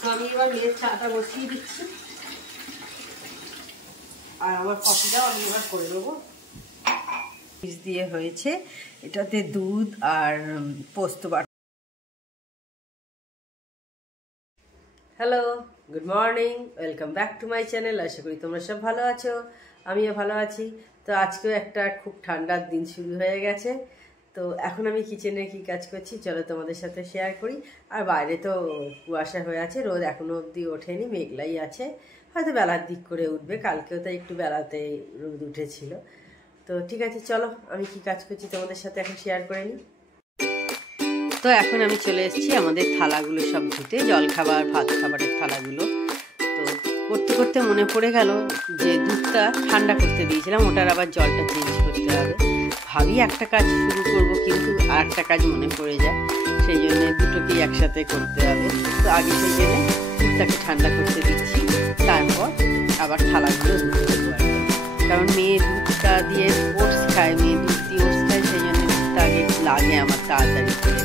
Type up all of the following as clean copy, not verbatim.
তো আমি এবার মেয়ের চাটা বসিয়ে দিচ্ছি, আর আমার কফিটাও আমি এবার করে নেবো। বীজ দিয়ে হয়েছে, এটাতে দুধ আর পোস্ত বাটা। Hello, good morning, welcome back to my channel. আশা করি তোমরা সব ভালো আছো, আমিও ভালো আছি। তো আজকেও একটা খুব ঠান্ডার দিন শুরু হয়ে গেছে। তো এখন আমি কিচেনে কি কাজ করছি চলো তোমাদের সাথে শেয়ার করি। আর বাইরে তো কুয়াশা হয়ে আছে, রোদ এখনো অবধি ওঠেনি, মেঘলাই আছে, হয়তো বেলার দিক করে উঠবে। কালকেও তো একটু বেলাতে রোদ উঠেছিল। তো ঠিক আছে, চলো আমি কি কাজ করছি তোমাদের সাথে এখন শেয়ার করে নিই। তো এখন আমি চলে এসেছি আমাদের থালাগুলো সব ধুতে, জলখাবার ভাত খাবারের থালাগুলো। তো করতে করতে মনে পড়ে গেল যে দুধটা ঠান্ডা করতে দিয়েছিলাম, ওটার আবার জলটা চেঞ্জ করতে হবে। ভাবি একটা কাজ শুরু করব, কিন্তু আর একটা কাজ মনে পড়ে যায়, সেই জন্য দুটোকেই একসাথে করতে হবে। তো আগে সেই জন্য দুধটাকে ঠান্ডা করতে দিচ্ছি, তারপর আবার থালাগুলো ধুতে দেবো। কারণ মেয়ে দুধটা দিয়ে ওটস খায়, মেয়ে দুধ দিয়ে ওটস খায়, সেই জন্য দুধটা আগে লাগে আমার তাড়াতাড়ি করে।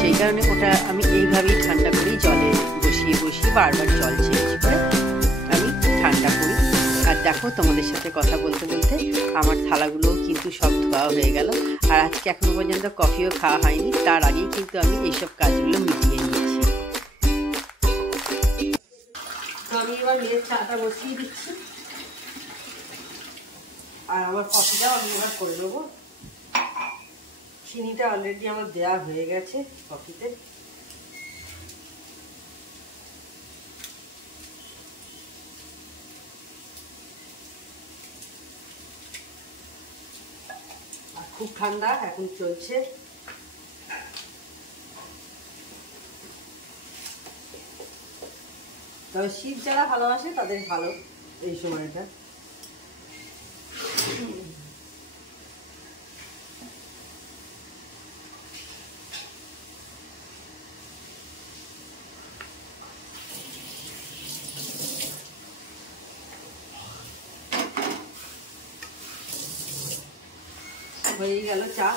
সেই কারণে ওটা আমি এইভাবেই ঠান্ডা করি, জলে বসিয়ে বারবার জল চেঞ্জ করে আমি ঠান্ডা করি। আর দেখো তোমাদের সাথে কথা বলতে বলতে আমার থালাগুলো কিন্তু সব ধোয়া হয়ে গেল। আর আজকে এখনো পর্যন্ত কফিও খাওয়া হয়নি, তার আগেই কিন্তু আমি এইসব কাজগুলো মিটিয়ে নিয়েছি। তো আমি এবার মেয়ের চাটা বসিয়ে দিচ্ছি, আর আমার কফিটাও আমি এবার করে নেবো। চিনিটা অলরেডি আমার দেওয়া হয়ে গেছে কফিতে। আর খুব ঠান্ডা এখন চলছে। তবে শীত যারা ভালোবাসে তাদের ভালো এই সময়টা। হয়ে গেল চা।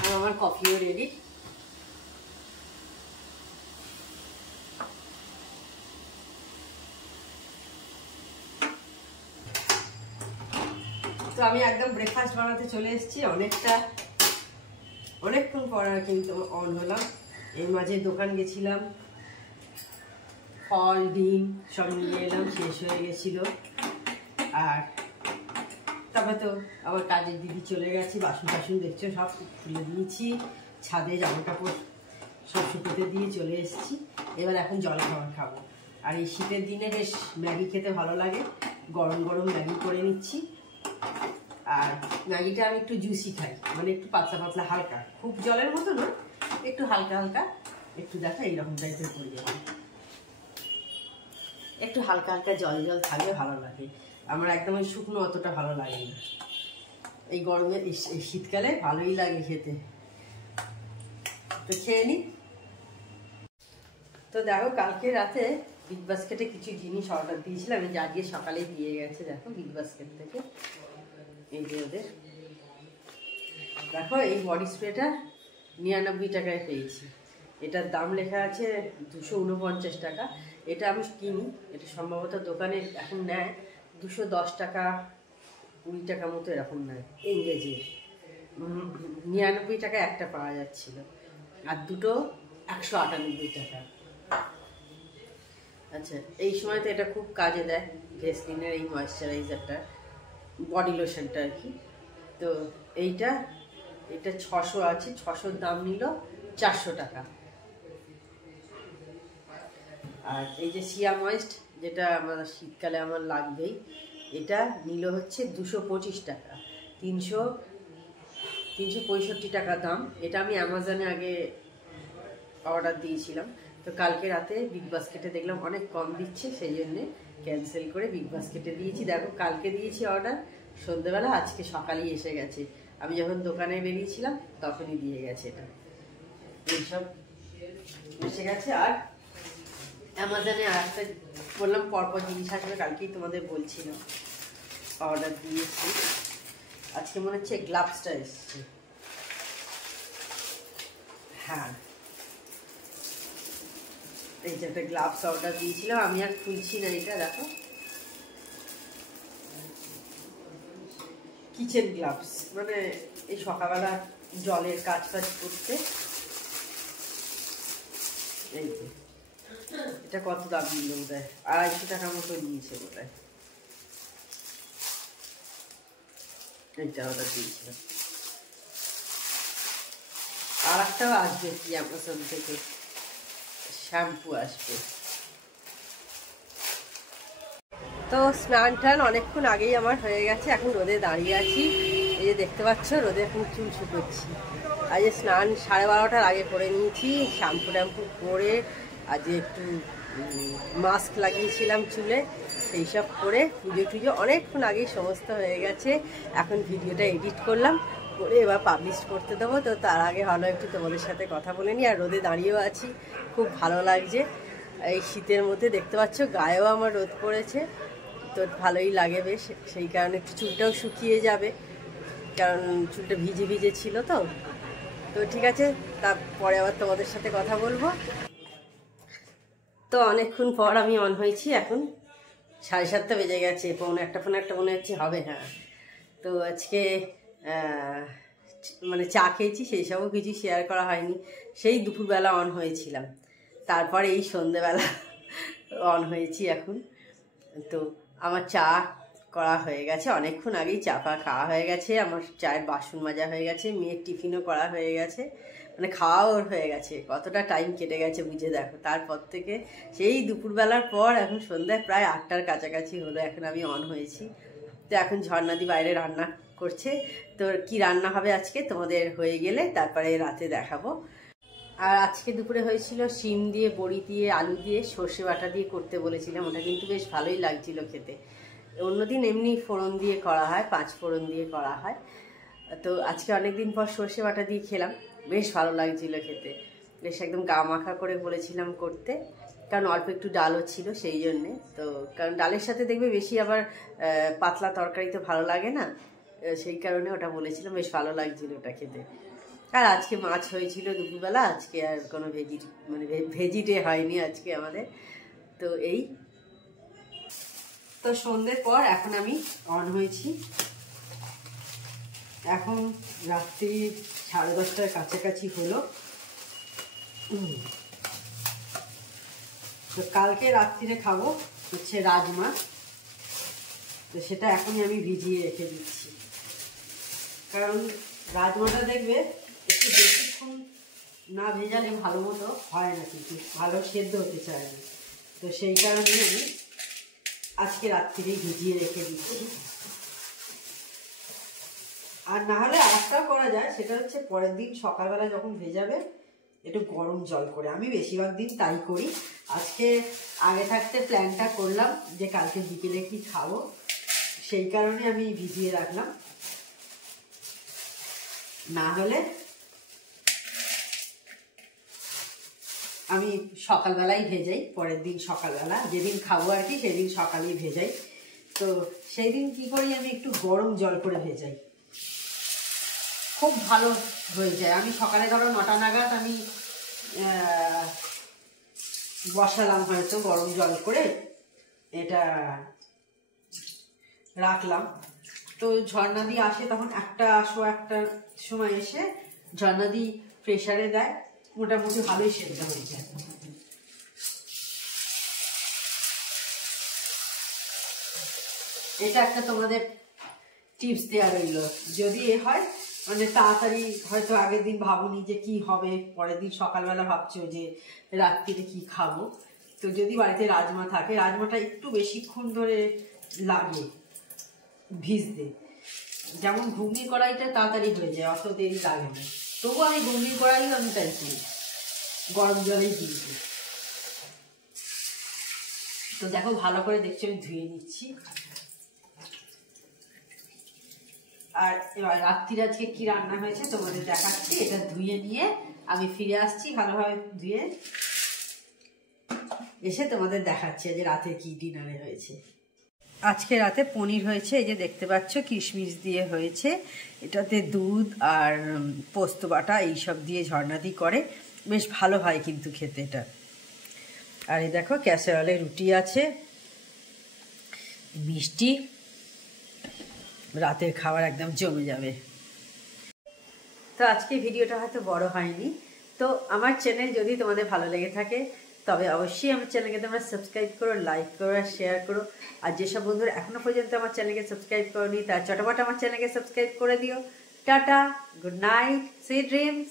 আর আমার কফিও রেডি। তো আমি একদম ব্রেকফাস্ট বানাতে চলে এসেছি। অনেকক্ষণ পর কিন্তু অন হলাম। এর মাঝে দোকান গেছিলাম, ফল ডিম সব নিয়ে এলাম, শেষ হয়ে গেছিল। আর তারপরে তো আমার কাজের দিদি চলে গেছি, বাসন টাসন দেখছো সব তুলে দিয়েছি, ছাদে জামা কাপড় সব শুকোতে দিয়ে চলে এসেছি। এবার এখন জল খাবার খাবো। আর এই শীতের দিনে বেশ ম্যাগি খেতে ভালো লাগে, গরম গরম ম্যাগি করে নিচ্ছি। আর ম্যাগিটা আমি একটু জুসি খাই, মানে একটু পাতলা পাতলা হালকা, খুব জলের মতো না, একটু হালকা হালকা, একটু দেখা এইরকম টাইপের করে যাবে। একটু হালকা হালকা জল জল থাকলে ভালো লাগে, আমার একদম শুকনো অতটা ভালো লাগে না। এই গরমে এই শীতকালে ভালোই লাগে খেতে। তো খেয়ে নি। তো দেখো কালকে রাতে বিগ বাস্কেটে কিছু জিনিস অর্ডার দিয়েছিলাম, আমি যা গিয়ে সকালে দিয়ে গেছে। দেখো বিগ বাস্কেট থেকে এই যে ওদের দেখো এই বডি স্প্রেটা 99 টাকায় পেয়েছি। এটার দাম লেখা আছে 249 টাকা। এটা আমি কিনি, এটা সম্ভবত দোকানে এখন নেয় 210 টাকা 20 টাকা মতো এরকম নেয় ইংরেজি। 99 টাকায় একটা পাওয়া যাচ্ছিল, আর দুটো 198 টাকা। আচ্ছা, এই সময় তো এটা খুব কাজে দেয়, ভেসলিনের এই ময়েশ্চারাইজারটা, বডি লোশনটা আর কি। তো এটা 600 আছে, 600 দাম নিল 400 টাকা। আর এই যে সিয়া ময়েস্ট, যেটা আমার শীতকালে আমার লাগবেই, এটা নিল হচ্ছে 225 টাকা, 365 টাকা দাম। এটা আমি অ্যামাজনে আগে অর্ডার দিয়েছিলাম, তো কালকে রাতে বিগ বাস্কেটে দেখলাম অনেক কম দিচ্ছে, সেই জন্যে ক্যান্সেল করে বিগ বাস্কেটে দিয়েছি। দেখো কালকে দিয়েছি অর্ডার সন্ধ্যেবেলা, আজকে সকালেই এসে গেছে। আমি যখন দোকানে বেরিয়েছিলাম তখনই দিয়ে গেছে। এটা এইসব এসে গেছে। আর অ্যামাজনে আর একটা বললাম পরপর জিনিস আসবে, কালকেই তোমাদের বলছিলাম অর্ডার দিয়েছি। আর আজকে মনে হচ্ছে গ্লাভসটা এসছে। হ্যাঁ, এই যে একটা গ্লাভস অর্ডার দিয়েছিলাম, আমি আর খুলছি না। এটা দেখো, কিচেন গ্লাভস, মানে এই সকালবেলা জলের কাজ ফাজ করতে। এই যে এটা কত দাম দিল বোধহয়, 250 টাকা মতো নিয়েছে বোধহয়। এইটা অর্ডার দিয়েছিলাম। আর একটাও আসবে কি অ্যামাজন থেকে, শ্যাম্পু আসবে। তো স্নান টান অনেকক্ষণ আগেই আমার হয়ে গেছে, এখন রোদে দাঁড়িয়ে আছি। এই যে দেখতে পাচ্ছ, রোদে এখন চুল শুকোচ্ছি। আজ স্নান 12:30টার আগে করে নিয়েছি, শ্যাম্পু ট্যাম্পু করে আজ একটু মাস্ক লাগিয়েছিলাম চুলে, সেই সব করে পুজো টুজো অনেকক্ষণ আগেই সমস্ত হয়ে গেছে। এখন ভিডিওটা এডিট করলাম, করে এবার পাবলিশ করতে দেবো। তো তার আগে ভালো একটু তোমাদের সাথে কথা বলে নিই। আর রোদে দাঁড়িয়েও আছি, খুব ভালো লাগছে। এই শীতের মধ্যে দেখতে পাচ্ছ গায়েও আমার রোদ পড়েছে, তো ভালোই লাগে বেশ। সেই কারণে একটু চুলটাও শুকিয়ে যাবে, কারণ চুলটা ভিজে ভিজে ছিল। তো ঠিক আছে, তারপরে আবার তোমাদের সাথে কথা বলবো। তো অনেকক্ষণ পর আমি অন হয়েছি, এখন 7:30 বেজে গেছে, পৌনে একটা মনে হচ্ছে হবে। হ্যাঁ, তো আজকে মানে চা খেয়েছি, সেই সবও কিছু শেয়ার করা হয়নি। সেই দুপুরবেলা অন হয়েছিলাম, তারপরে এই সন্ধেবেলা অন হয়েছি এখন। তো আমার চা করা হয়ে গেছে, অনেকক্ষণ আগেই চা পা খাওয়া হয়ে গেছে। আমার চায়ের বাসন মাজা হয়ে গেছে, মেয়ের টিফিনও করা হয়ে গেছে, মানে খাওয়াও হয়ে গেছে। কতটা টাইম কেটে গেছে বুঝে দেখো। তারপর থেকে সেই দুপুরবেলার পর এখন সন্ধ্যায় প্রায় 8টার কাছাকাছি হলো, এখন আমি অন হয়েছি। তো এখন ঝর্ণাদি বাইরে রান্না করছে। তো কি রান্না হবে আজকে তোমাদের হয়ে গেলে তারপরে রাতে দেখাবো। আর আজকে দুপুরে হয়েছিল শিম দিয়ে, বড়ি দিয়ে, আলু দিয়ে, সর্ষে বাটা দিয়ে করতে বলেছিলাম, ওটা কিন্তু বেশ ভালোই লাগছিল খেতে। অন্যদিন এমনি ফোড়ন দিয়ে করা হয়, 5 ফোড়ন দিয়ে করা হয়। তো আজকে অনেকদিন পর সর্ষে বাটা দিয়ে খেলাম, বেশ ভালো লাগছিল খেতে। বেশ একদম গা মাখা করে বলেছিলাম করতে, কারণ অল্প একটু ডালও ছিল সেই জন্যে। তো কারণ ডালের সাথে দেখবে বেশি আবার পাতলা তরকারি তো ভালো লাগে না, সেই কারণে ওটা বলেছিলাম, বেশ ভালো লাগছিল ওটা খেতে। আর আজকে মাছ হয়েছিল দুপুরবেলা, আজকে আর কোনো ভেজি ডে হয়নি আজকে আমাদের। তো এই তো সন্ধ্যের পর এখন আমি অন হয়েছি। এখন রাত্রি 10:30টার কাছাকাছি হলো। তো কালকে রাত্রিরে খাবো হচ্ছে রাজমা, তো সেটা এখনই আমি ভিজিয়ে রেখে দিচ্ছি। কারণ রাজমাটা দেখবে একটু বেশিক্ষণ না ভেজালে ভালো মতো হয় না, কিন্তু ভালো সেদ্ধ হতে চায় না। তো সেই কারণে আমি আজকে রাত্রিরেই ভিজিয়ে রেখে দিচ্ছি। আর না হলে আরেকটাও করা যায়, সেটা হচ্ছে পরের দিন সকালবেলা যখন ভেজাবে একটু গরম জল করে, আমি বেশিরভাগ দিন তাই করি। আজকে আগে থাকতে প্ল্যানটা করলাম যে কালকে বিকেলে কি খাবো, সেই কারণে আমি ভিজিয়ে রাখলাম। না হলে আমি সকালবেলাই ভেজাই, পরের দিন সকালবেলা যেদিন খাবো আর কি সেদিন সকালেই ভেজাই। তো সেই দিন কি করি, আমি একটু গরম জল করে ভেজাই, খুব ভালো হয়ে যায়। আমি সকালে ধরো 9টা নাগাদ আমি বসালাম হয়তো গরম জল করে, এটা রাখলাম। তো ঝর্ণাদি আসে তখন 1টার সময় এসে ঝর্ণাদি প্রেসারে দেয়, মোটামুটি ভালোই সেদ্ধ হয়ে যায়। এটা একটা তোমাদের টিপস দেওয়া রইল, যদি এ হয় মানে তাড়াতাড়ি, হয়তো আগের দিন ভাবুনি যে কি হবে, পরের দিন সকালবেলা ভাবছো যে রাত্রিরে কি খাবো, তো যদি বাড়িতে রাজমা থাকে, রাজমাটা একটু বেশিক্ষণ ধরে লাগে ভিজতে। যেমন ঘুগনির কড়াইটা তাড়াতাড়ি হয়ে যায়, অত দেরি লাগে না, তবু আমি ঘুগনির কড়াইও আমি তাই করি, গরম জলেই দিয়েছি। তো দেখো ভালো করে দেখছি, আমি ধুয়ে নিচ্ছি। আর এবার রাত্রির আজকে কি রান্না হয়েছে তোমাদের দেখাচ্ছি, এটা ধুয়ে নিয়ে আমি ফিরে আসছি, ভালোভাবে ধুয়ে এসে তোমাদের দেখাচ্ছি যে রাতে কি ডিনারে হয়েছে। আজকে রাতে পনির হয়েছে, এই যে দেখতে পাচ্ছ কিশমিশ দিয়ে হয়েছে। এটাতে দুধ আর পোস্ত বাটা এইসব দিয়ে ঝর্ণাদি করে, বেশ ভালো হয় কিন্তু খেতে এটা। আর এই দেখো ক্যাসেরলে রুটি আছে, মিষ্টি, রাতের খাবার একদম জমে যাবে। তো আজকে ভিডিওটা হয়তো বড় হয়নি, তো আমার চ্যানেল যদি তোমাদের ভালো লেগে থাকে তবে অবশ্যই আমার চ্যানেলকে তোমরা সাবস্ক্রাইব করো, লাইক করো আর শেয়ার করো। আর যেসব বন্ধুরা এখনো পর্যন্ত আমার চ্যানেলকে সাবস্ক্রাইব করোনি তারা চটপট আমার চ্যানেলকে সাবস্ক্রাইব করে দিও। Tata, good night, sweet dreams.